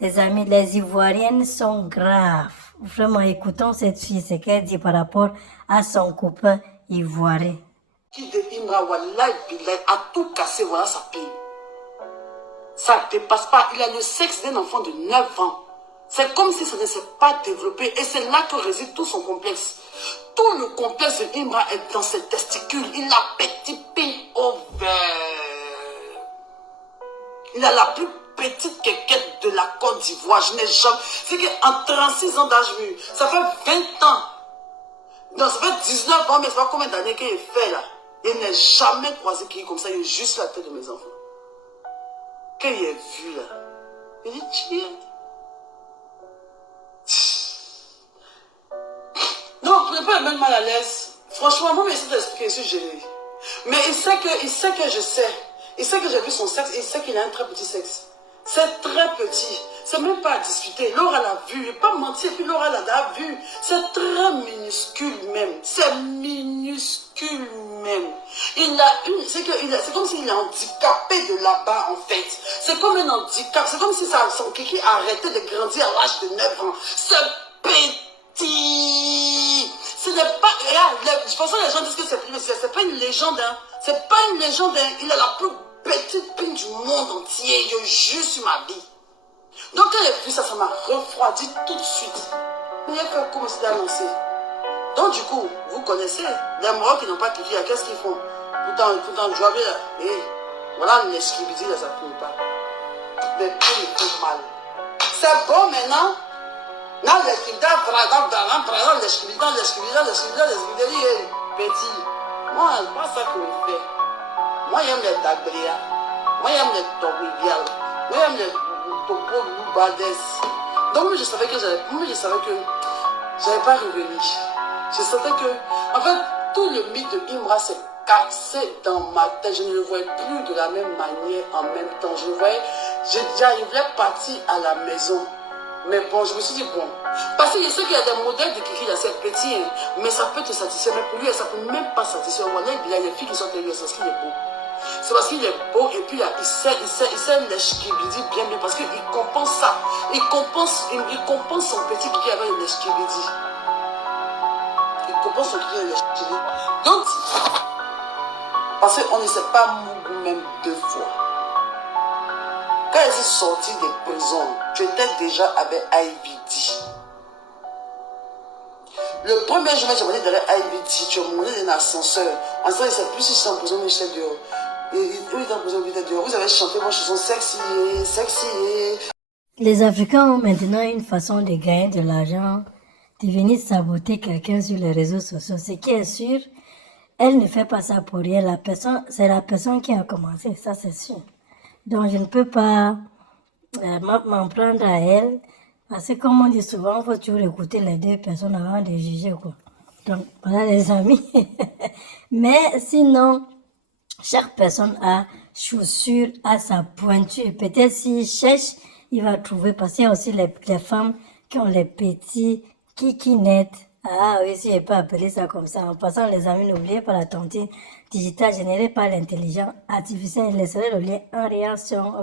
Les amis, les Ivoiriennes sont graves. Vraiment, écoutons cette fille, ce qu'elle dit par rapport à son copain ivoirien. Qui de Imra Wallahi Bilal a tout cassé, voilà sa paye. Ça ne dépasse pas. Il a le sexe d'un enfant de 9 ans. C'est comme si ça ne s'est pas développé. Et c'est là que réside tout son complexe. Tout le complexe de Imra est dans ses testicules. Il a petit pin au vert. Il a la plus petite quéquette de la Côte d'Ivoire. Je n'ai jamais... C'est qu'en 36 ans d'âge mûr, ça fait 20 ans. Non, ça fait 19 ans, mais ça fait combien d'années qu'il fait là? Il n'a jamais croisé qui est comme ça. Il est juste la tête de mes enfants. Qu'il ait vu là. Il dit, tiens. Non, vous ne pouvez pas me mettre mal à l'aise. Franchement, moi, j'essaie d'expliquer ce gêné. Mais il sait que je sais. Il sait que j'ai vu son sexe. Il sait qu'il a un très petit sexe. C'est très petit. C'est même pas à discuter. Laura l'a vu. Il n'est pas menti. Et puis Laura l'a vu. C'est très minuscule même. C'est minuscule même. Il a une... C'est comme s'il est handicapé de là-bas en fait. C'est comme un handicap. C'est comme si son kiki arrêtait de grandir à l'âge de 9 ans. C'est petit. Ce n'est pas... Regarde, je pense que les gens disent que c'est pas une légende. Hein. C'est pas une légende. Hein. Il a la plus petite pine du monde entier. Je jure sur ma vie. Donc quand j'ai vu ça, ça m'a refroidi tout de suite. Il a fait comme c'était annoncé. Donc du coup, vous connaissez les Marocains qui n'ont pas cliqué, qu'est-ce qu'ils font? Pourtant, je vois bien, et voilà les skibidi, là, ça ne finit pas. Mais tout me fait mal. C'est bon maintenant. Non, les skibidi, petit. Moi, c'est pas ça que je fais. Moi, j'aime les dagria. Moi, j'aime les tobibial. Moi, j'aime les topo loubades. Donc, moi, je savais que j'avais pas revenu. Je sentais que, en fait, tout le mythe de Imra s'est cassé dans ma tête. Je ne le voyais plus de la même manière en même temps. J'arrivais partir à la maison. Mais bon, je me suis dit, bon. Parce que je sais qu'il y a des modèles de Kiki, là, c'est petit, hein, mais ça peut te satisfaire. Mais pour lui, ça ne peut même pas satisfaire. Voilà, il y a des filles qui sont tellement, c'est parce qu'il est beau. C'est parce qu'il est beau et puis là, il sait les schkibidi bien, parce qu'il compense ça. Il compense son petit Kiki avec les schkibidi. Comment se créer les chili. Donc, parce qu'on ne s'est pas mouru même 2 fois. Quand elle est sortie des prisons, tu étais déjà avec IVD. Le premier jour, j'ai monté derrière IVD, tu as monté dans l'ascenseur. En ce moment, je ne sais plus si je suis en prison, mais j'étais dehors. Eux, ils en prison, ils étaient dehors. Vous avez chanté vos chansons sexy, sexy. Les Africains ont maintenant une façon de gagner de l'argent, de venir saboter quelqu'un sur les réseaux sociaux. Ce qui est sûr, elle ne fait pas ça pour rien. C'est la personne qui a commencé, ça c'est sûr. Donc je ne peux pas m'en prendre à elle, parce que comme on dit souvent, il faut toujours écouter les 2 personnes avant de juger, quoi. Donc voilà les amis. Mais sinon, chaque personne a chaussure à sa pointure. Peut-être s'il cherche, il va trouver. Parce qu'il y a aussi les femmes qui ont les petits kikinettes. Ah oui, si je peux appeler ça comme ça. En passant, les amis, n'oubliez pas la tontine digitale générée par l'intelligence artificielle. Je laisserai le lien en réaction.